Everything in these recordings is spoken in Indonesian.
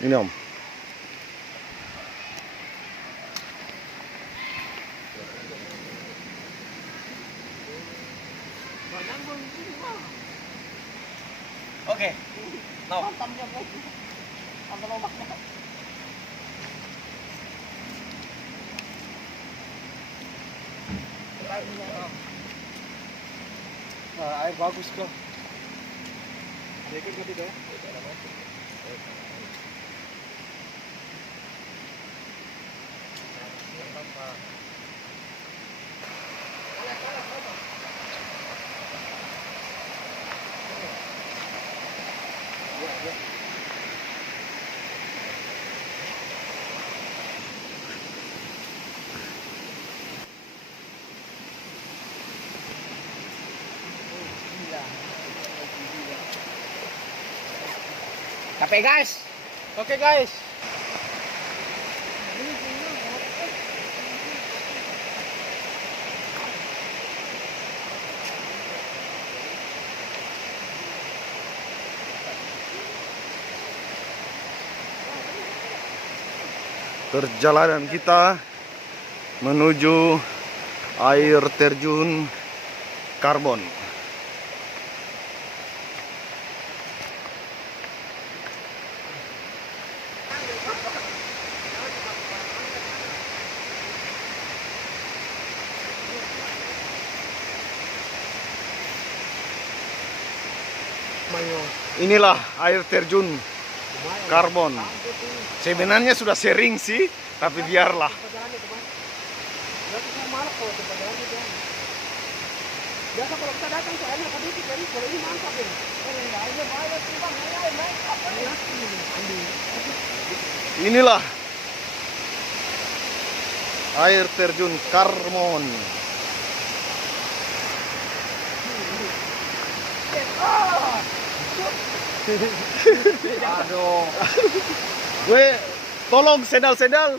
Ini Om. Oke. No. Air bagus kok. Sedikit gitu dong. Capek guys. Oke guys. Perjalanan kita menuju air terjun Karbon. Inilah air terjun Karbon. Sebenarnya sudah sering sih, tapi biarlah. Biasa kalau kita datang tuh enak tadi jadi kalau ini mantap ya. Inilah air terjun Karbon. Aduh. Gue tolong sendal-sendal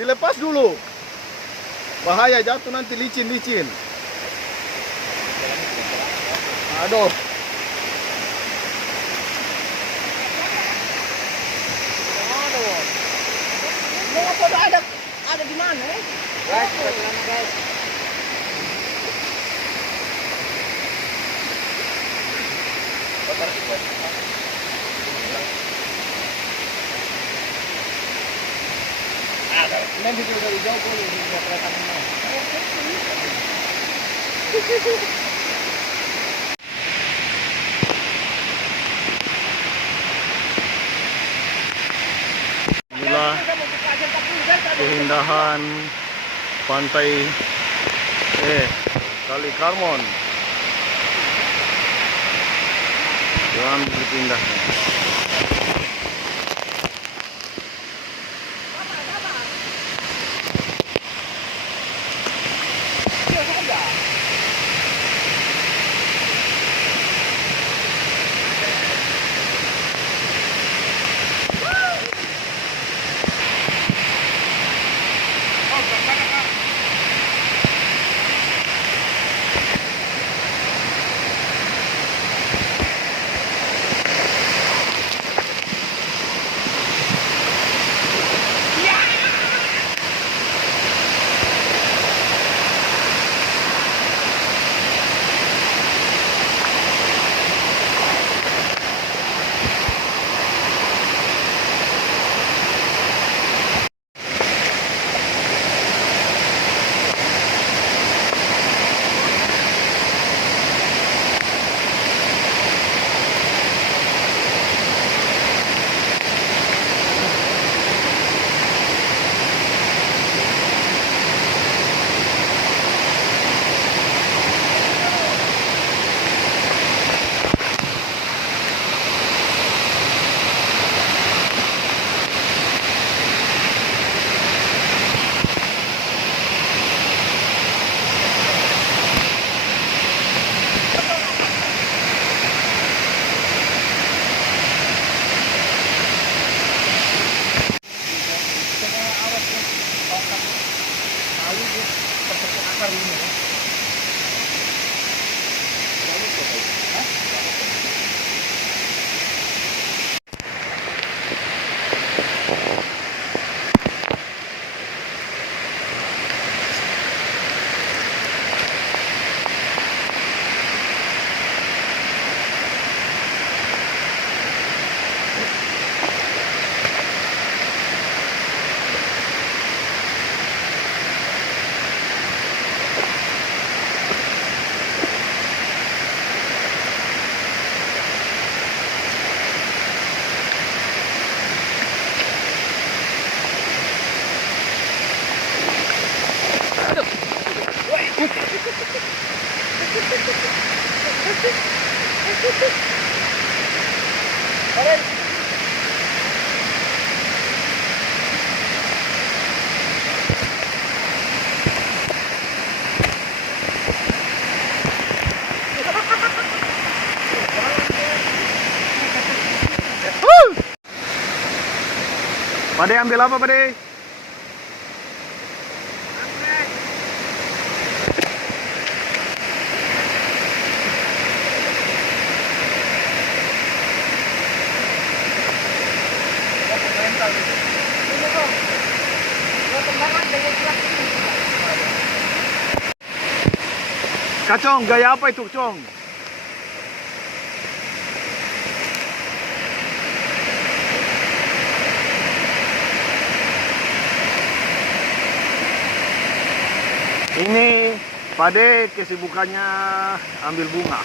dilepas dulu. Bahaya jatuh nanti licin-licin. Aduh. Aduh. Motor ada di mana? Guys, guys. Nanti dia udah jauh boleh dia kelihatan mana. Inilah keindahan pantai Kali Karbon. Jangan begitu indahnya. Pade ambil apa, Pade? Kacong, gaya apa itu, Cong? Ini Pade kesibukannya ambil bunga.